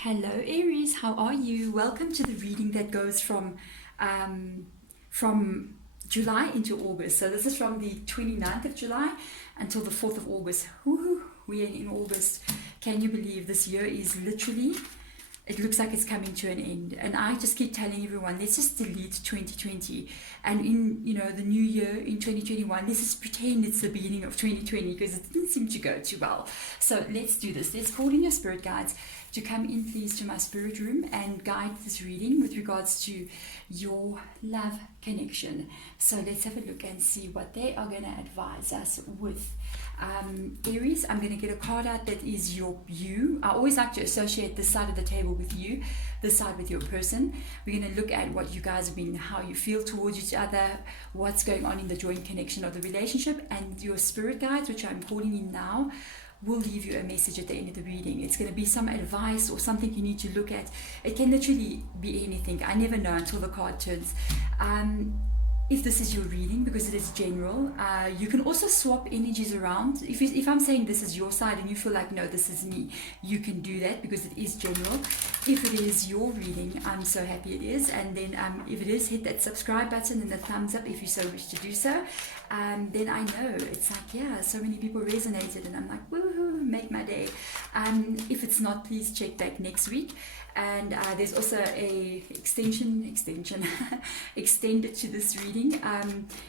Hello Aries, how are you? Welcome to the reading that goes from July into August. So this is from the 29th of July until the 4th of August. Woohoo, we are in August. Can you believe this year is literally, it looks like it's coming to an end, and I just keep telling everyone, let's just delete 2020, and in the new year in 2021, let's just pretend it's the beginning of 2020, because it didn't seem to go too well. So let's do this. Let's call in your spirit guides to come in, please, to my spirit room and guide this reading with regards to your love connection. So let's have a look and see what they are going to advise us with. Aries, I'm going to get a card out that is you. I always like to associate this side of the table with you, this side with your person. We're going to look at what you guys have been, how you feel towards each other, what's going on in the joint connection of the relationship, and your spirit guides, which I'm calling in now, will leave you a message at the end of the reading. It's going to be some advice or something you need to look at. It can literally be anything. I never know until the card turns. If this is your reading, because it is general, you can also swap energies around. If I'm saying this is your side and you feel like, no, this is me, you can do that because it is general. If it is your reading, I'm so happy it is. And then if it is, hit that subscribe button and the thumbs up if you so wish to do so. Then I know it's like, yeah, so many people resonated, and I'm like, woohoo, make my day. If it's not, please check back next week. And there's also a extension extended to this reading.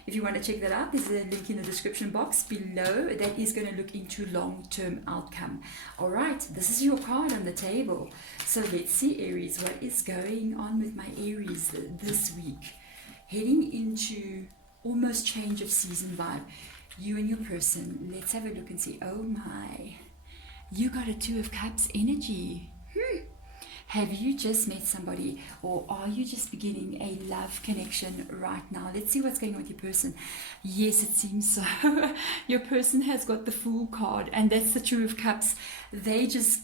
If you want to check that out, there's a link in the description box below that is going to look into long-term outcome. All right, this is your card on the table. So let's see, Aries, what is going on with my Aries this week? Heading into almost change of season vibe. You and your person. Let's have a look and see. Oh my, you got a Two of Cups energy. Have you just met somebody, or are you just beginning a love connection right now? Let's see what's going on with your person. Yes, it seems so. Your person has got the Fool card, and that's the Two of Cups. They just,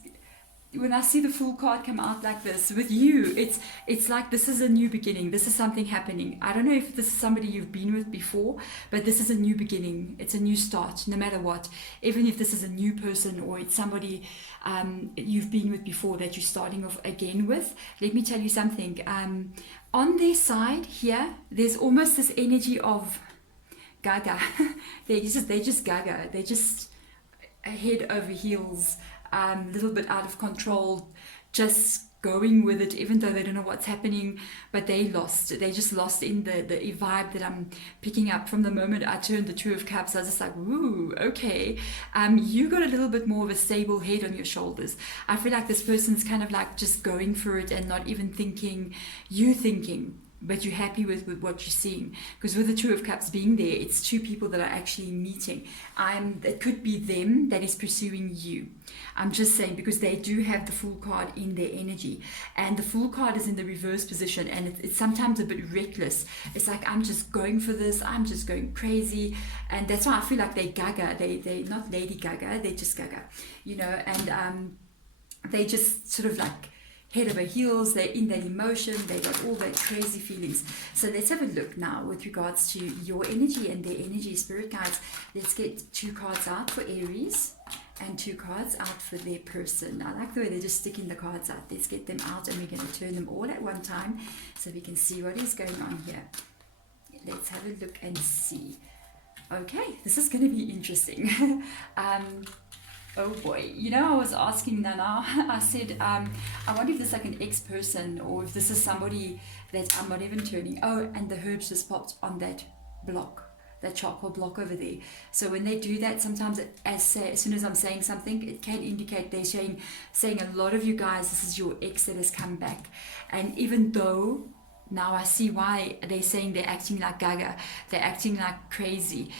when I see the Fool card come out like this with you, it's like this is a new beginning. This is something happening. I don't know if this is somebody you've been with before, but this is a new beginning. It's a new start, no matter what. Even if this is a new person or it's somebody you've been with before that you're starting off again with, let me tell you something. On their side here, there's almost this energy of gaga. they just gaga. They just head over heels, a little bit out of control, just going with it, even though they don't know what's happening, but they just lost in the vibe that I'm picking up from the moment I turned the Two of Cups. I was just like, woo, okay. You got a little bit more of a stable head on your shoulders. I feel like this person's kind of like just going for it and not even thinking, but you're happy with what you're seeing. Because with the Two of Cups being there, it's two people that are actually meeting. It could be them that is pursuing you. I'm just saying, because they do have the Fool card in their energy. And the Fool card is in the reverse position, and it's sometimes a bit reckless. It's like, I'm just going for this, I'm just going crazy. And that's why I feel like they gaga. They not Lady Gaga, they just gaga. And they just sort of like head over heels, they're in that emotion, they got all that crazy feelings. So let's have a look now with regards to your energy and their energy, spirit guides. Let's get two cards out for Aries and two cards out for their person. I like the way they're just sticking the cards out. Let's get them out, and we're going to turn them all at one time so we can see what is going on here. Let's have a look and see. Okay, this is going to be interesting. Oh boy, I was asking Nana, I said, I wonder if this is like an ex-person, or if this is somebody that I'm not even turning. Oh, and the herbs just popped on that block, that charcoal block over there. So when they do that, sometimes as soon as I'm saying something, it can indicate they're saying a lot of you guys, this is your ex that has come back. And even though now I see why they're saying they're acting like gaga, they're acting like crazy.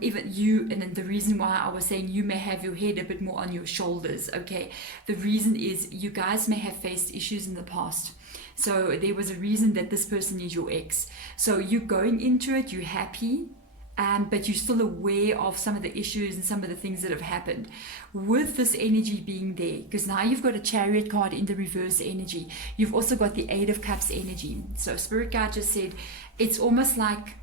Even you, and then the reason why I was saying you may have your head a bit more on your shoulders, okay? The reason is you guys may have faced issues in the past. So there was a reason that this person is your ex. So you're going into it, you're happy, but you're still aware of some of the issues and some of the things that have happened. With this energy being there, because now you've got a Chariot card in the reverse energy, you've also got the Eight of Cups energy. So Spirit Guide just said, it's almost like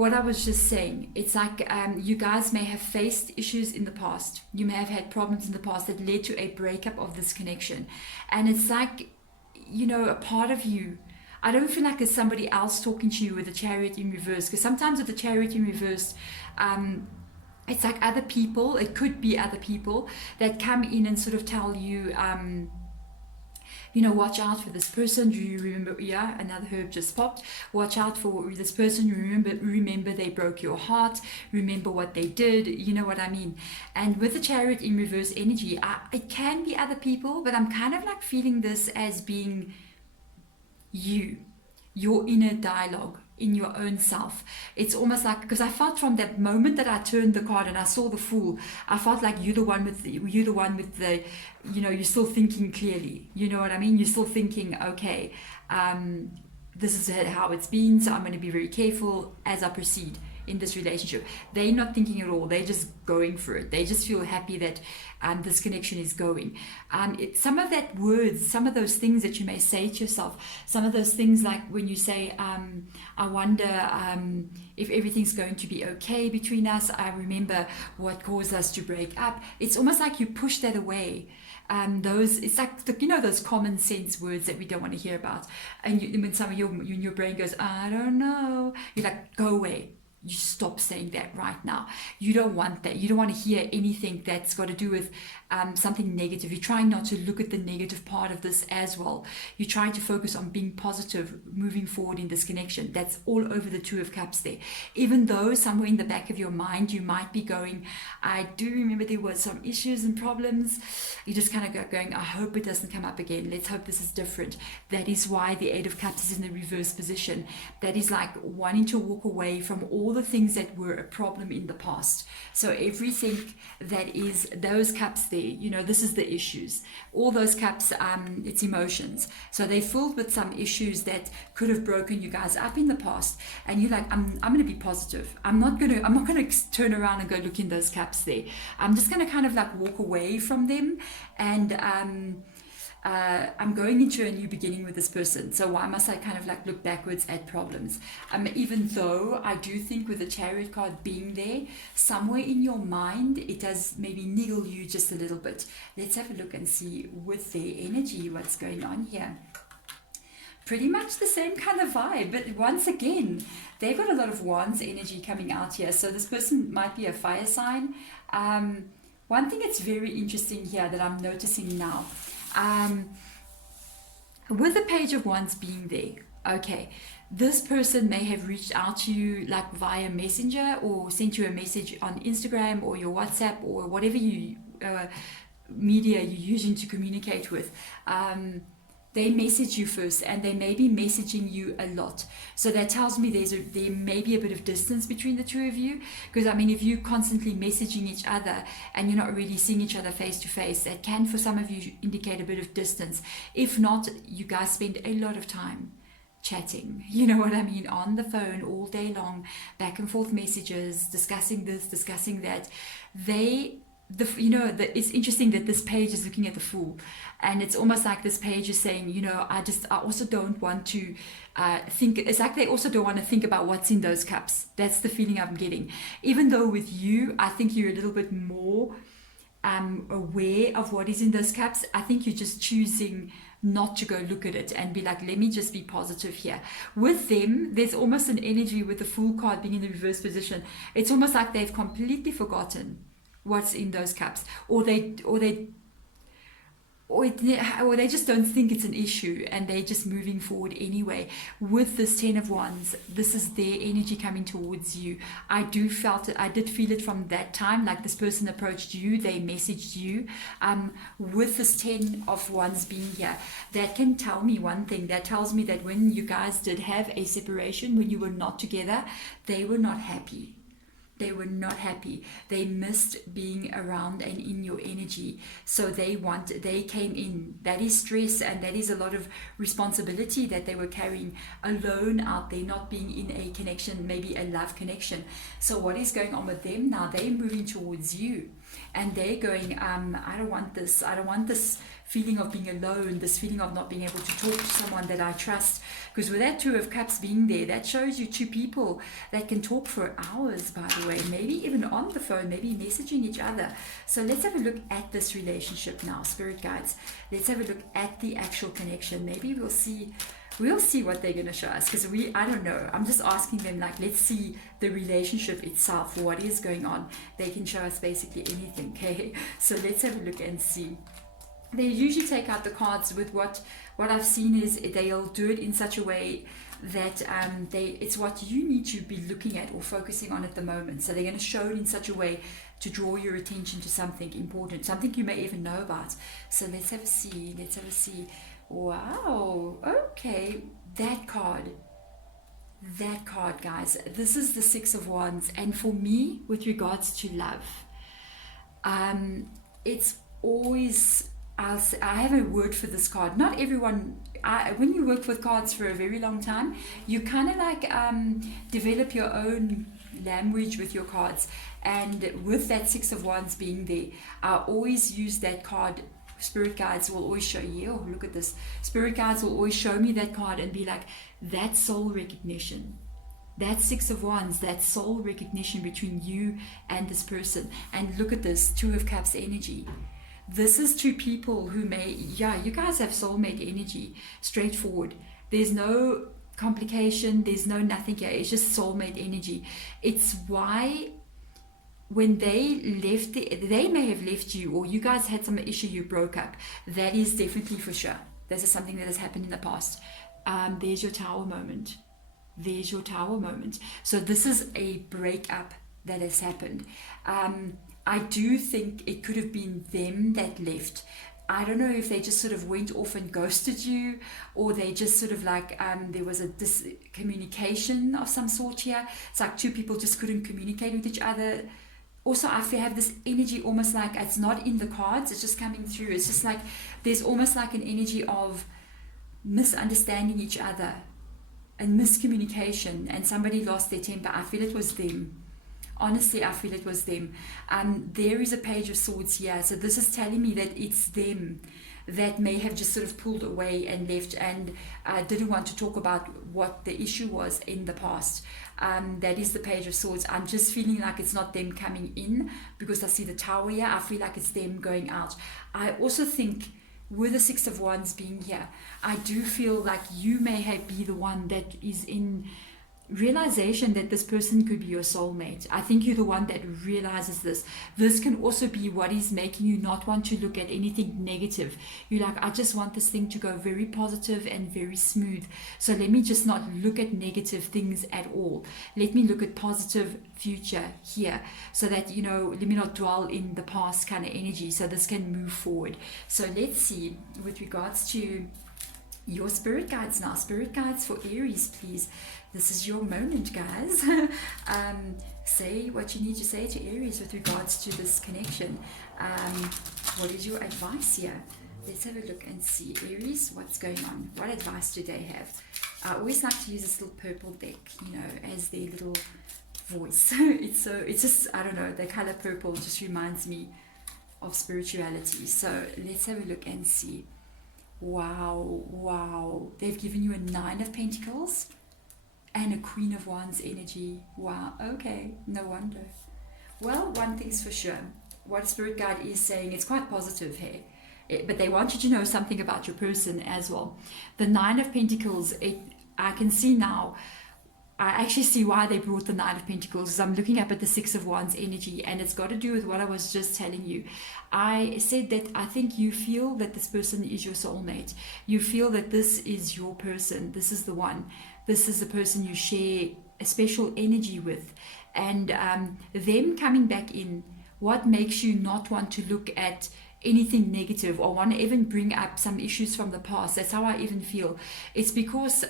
what I was just saying, it's like you guys may have faced issues in the past. You may have had problems in the past that led to a breakup of this connection. And it's like, you know, a part of you, I don't feel like it's somebody else talking to you with the Chariot in reverse, because sometimes with the Chariot in reverse, it's like other people, it could be other people that come in and sort of tell you, you know, watch out for this person. Do you remember? Yeah, another herb just popped. Watch out for this person. Remember they broke your heart. Remember what they did. You know what I mean? And with the Chariot in reverse energy, it can be other people, but I'm kind of like feeling this as being you, your inner dialogue in your own self. It's almost like, because I felt from that moment that I turned the card and I saw the Fool, I felt like you're the one with the, you know, you're still thinking clearly. You know what I mean? You're still thinking, okay, this is how it's been, so I'm going to be very careful as I proceed in this relationship. They're not thinking at all. They're just going for it. They just feel happy that this connection is going. Some of that words, some of those things that you may say to yourself, some of those things like when you say, I wonder if everything's going to be okay between us. I remember what caused us to break up. It's almost like you push that away. It's like those common sense words that we don't want to hear about. And when some of your brain goes, I don't know, you're like, go away. You stop saying that right now. You don't want that. You don't want to hear anything that's got to do with something negative. You're trying not to look at the negative part of this as well. You're trying to focus on being positive, moving forward in this connection. That's all over the Two of Cups there. Even though somewhere in the back of your mind, you might be going, I do remember there were some issues and problems. You just kind of going, I hope it doesn't come up again. Let's hope this is different. That is why the Eight of Cups is in the reverse position. That is like wanting to walk away from all the things that were a problem in the past. So everything that is those cups there, this is the issues. All those cups, it's emotions. So they're filled with some issues that could have broken you guys up in the past. And you're like, I'm going to be positive. I'm not going to turn around and go look in those cups there. I'm just going to kind of like walk away from them, and I'm going into a new beginning with this person. So why must I kind of like look backwards at problems? Even though I do think with the Chariot card being there, somewhere in your mind, it does maybe niggle you just a little bit. Let's have a look and see with their energy what's going on here. Pretty much the same kind of vibe, but once again, they've got a lot of Wands energy coming out here. So this person might be a fire sign. One thing that's very interesting here that I'm noticing now, with the Page of Wands being there, okay, this person may have reached out to you like via Messenger or sent you a message on Instagram or your WhatsApp or whatever media you're using to communicate with. They message you first, and they may be messaging you a lot. So that tells me there may be a bit of distance between the two of you. Because if you're constantly messaging each other and you're not really seeing each other face to face, that can for some of you indicate a bit of distance. If not, you guys spend a lot of time chatting, you know what I mean, on the phone all day long, back and forth messages, discussing this, discussing that. It's interesting that this page is looking at the Fool, and it's almost like this page is saying, I also don't want to think. It's like they also don't want to think about what's in those cups. That's the feeling I'm getting. Even though with you, I think you're a little bit more aware of what is in those cups. I think you're just choosing not to go look at it and be like, let me just be positive here. With them, there's almost an energy with the Fool card being in the reverse position. It's almost like they've completely forgotten what's in those cups, or they just don't think it's an issue, and they're just moving forward anyway. With this Ten of Wands, this is their energy coming towards you. I did feel it from that time, like this person approached you, they messaged you. With this Ten of Wands being here, that can tell me one thing. That tells me that when you guys did have a separation, when you were not together, they were not happy. They were not happy. They missed being around and in your energy. So they came in. That is stress, and that is a lot of responsibility that they were carrying alone out there, not being in a connection, maybe a love connection. So what is going on with them now? They're moving towards you. and they're going, I don't want this. I don't want this feeling of being alone, this feeling of not being able to talk to someone that I trust. Because with that Two of Cups being there, that shows you two people that can talk for hours, by the way, maybe even on the phone, maybe messaging each other. So let's have a look at this relationship now, spirit guides. Let's have a look at the actual connection. Maybe we'll see what they're going to show us, because I don't know. I'm just asking them, like, let's see the relationship itself, what is going on. They can show us basically anything, okay? So let's have a look and see. They usually take out the cards with what I've seen is they'll do it in such a way that it's what you need to be looking at or focusing on at the moment. So they're going to show it in such a way to draw your attention to something important, something you may even know about. So let's have a see. Wow, okay, that card, guys, this is the Six of Wands. And for me, with regards to love, it's always, I have a word for this card. Not everyone, when you work with cards for a very long time, you kind of like develop your own language with your cards. And with that Six of Wands being there, I always use that card. Spirit guides will always show you, oh, look at this. Spirit guides will always show me that card and be like, that soul recognition. That Six of Wands, that soul recognition between you and this person. And look at this, Two of Cups energy. This is two people who you guys have soulmate energy, straightforward. There's no complication, there's no nothing here. It's just soulmate energy. It's why when they left, they may have left you, or you guys had some issue, you broke up. That is definitely for sure. This is something that has happened in the past. There's your Tower moment. So this is a breakup that has happened. I do think it could have been them that left. I don't know if they just sort of went off and ghosted you, or they just sort of like, there was a discommunication of some sort here. It's like two people just couldn't communicate with each other. Also, I have this energy almost like it's not in the cards, it's just coming through. It's just like there's almost like an energy of misunderstanding each other and miscommunication, and somebody lost their temper. I feel it was them. Honestly, I feel it was them. There is a Page of Swords here. So this is telling me that it's them that may have just sort of pulled away and left and didn't want to talk about what the issue was in the past. That is the Page of Swords. I'm just feeling like it's not them coming in, because I see the Tower here. I feel like it's them going out. I also think with the Six of Wands being here, I do feel like you may be the one that is in realization that this person could be your soulmate. I think you're the one that realizes this. This can also be what is making you not want to look at anything negative. You're like, I just want this thing to go very positive and very smooth. So let me just not look at negative things at all. Let me look at positive future here, so that, you know, let me not dwell in the past kind of energy, so this can move forward. So let's see with regards to your spirit guides now. Spirit guides for Aries, please. This is your moment, guys. Say what you need to say to Aries with regards to this connection. What is your advice here? Let's have a look and see. Aries, what's going on? What advice do they have? I always like to use this little purple deck, you know, as their little voice. It's just, I don't know, the color purple just reminds me of spirituality. So let's have a look and see. Wow. They've given you a Nine of Pentacles and a Queen of Wands energy. Wow, okay, no wonder. Well, one thing's for sure. What Spirit Guide is saying, it's quite positive here. But they want you to know something about your person as well. The Nine of Pentacles, I can see now, I actually see why they brought the Nine of Pentacles, because I'm looking up at the Six of Wands energy, and it's got to do with what I was just telling you. I said that I think you feel that this person is your soulmate. You feel that this is your person. This is the one. This is the person you share a special energy with. And them coming back in, what makes you not want to look at anything negative or want to even bring up some issues from the past? That's how I even feel. It's because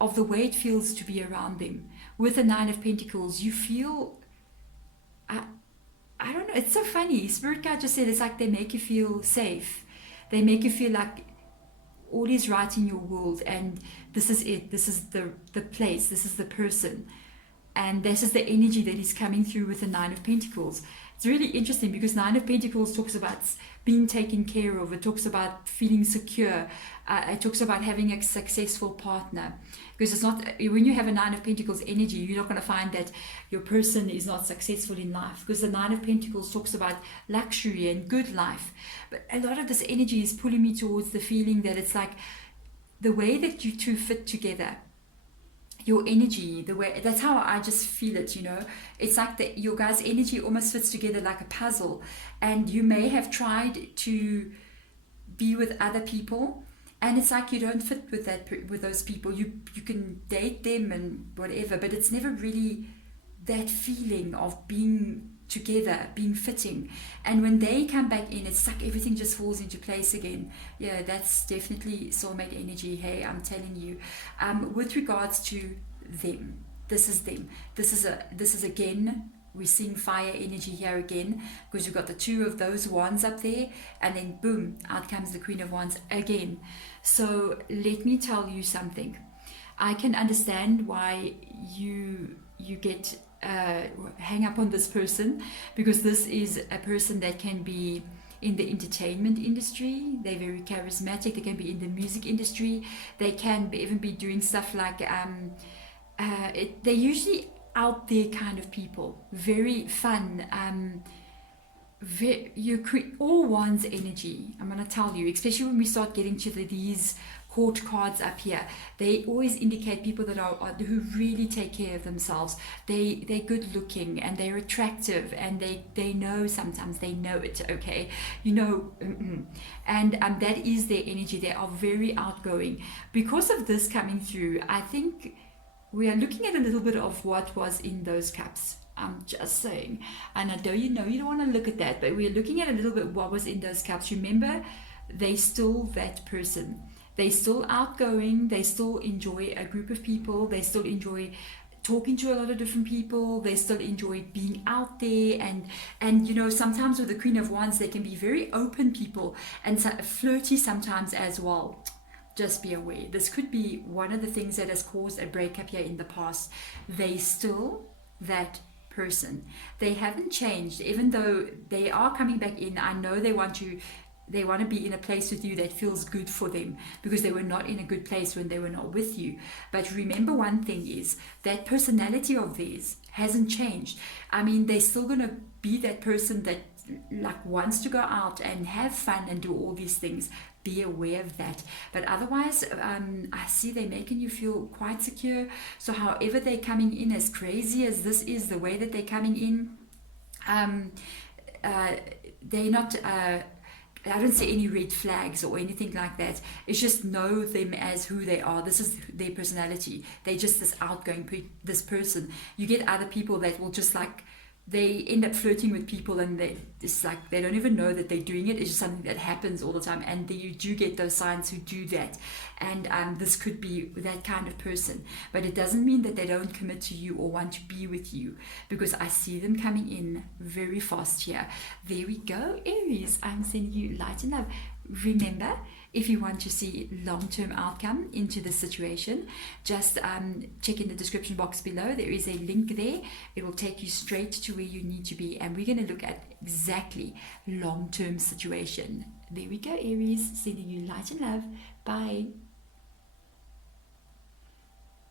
of the way it feels to be around them. With the Nine of Pentacles, you feel, I don't know, it's so funny. Spirit Guide just said it's like they make you feel safe. They make you feel like all is right in your world, and this is it. This is the place. This is the person. And this is the energy that is coming through with the Nine of Pentacles. It's really interesting because Nine of Pentacles talks about being taken care of. It talks about feeling secure. It talks about having a successful partner. Because it's not, when you have a Nine of Pentacles energy, you're not going to find that your person is not successful in life. Because the Nine of Pentacles talks about luxury and good life. But a lot of this energy is pulling me towards the feeling that it's like the way that you two fit together, your energy, the way, that's how I just feel it, you know. It's like that your guys' energy almost fits together like a puzzle, and you may have tried to be with other people, and it's like you don't fit with those people. You can date them and whatever, but it's never really that feeling of being together, being fitting. And when they come back in, it's like everything just falls into place again. Yeah, that's definitely soulmate energy. Hey, I'm telling you. With regards to them, this is them. This is again, we're seeing fire energy here again, because you've got the two of those wands up there, and then boom, out comes the Queen of Wands again. So let me tell you something. I can understand why you get hang up on this person, because this is a person that can be in the entertainment industry. They're very charismatic. They can be in the music industry. They can even be doing stuff like they're usually out there kind of people, very fun. You create all one's energy. I'm going to tell you, especially when we start getting to these court cards up here, they always indicate people that are who really take care of themselves. They're good looking and they're attractive, and they know, sometimes they know it, okay, you know. And that is their energy. They are very outgoing. Because of this coming through, I think we are looking at a little bit of what was in those cups. I'm just saying. And I know you don't want to look at that, but we're looking at a little bit what was in those cups. Remember, they still that person. They still outgoing. They still enjoy a group of people. They still enjoy talking to a lot of different people. They still enjoy being out there. And you know, sometimes with the Queen of Wands, they can be very open people and flirty sometimes as well. Just be aware. This could be one of the things that has caused a breakup here in the past. They still that person. They haven't changed, even though they are coming back in. I know they want to be in a place with you that feels good for them, because they were not in a good place when they were not with you. But remember, one thing is that personality of theirs hasn't changed. I mean, they're still going to be that person that like wants to go out and have fun and do all these things. Be aware of that. But otherwise, I see they're making you feel quite secure. So however they're coming in, as crazy as this is, the way that they're coming in, they're not I don't see any red flags or anything like that. It's just know them as who they are. This is their personality. They're just this outgoing this person. You get other people that will just like, they end up flirting with people, and it's like they don't even know that they're doing it. It's just something that happens all the time, and you do get those signs who do that. And this could be that kind of person, but it doesn't mean that they don't commit to you or want to be with you, because I see them coming in very fast here. There we go, Aries. I'm sending you light and love. Remember, if you want to see long-term outcome into the situation, just check in the description box below. There is a link there. It will take you straight to where you need to be, and we're going to look at exactly long-term situation. There we go, Aries. Sending you light and love. Bye.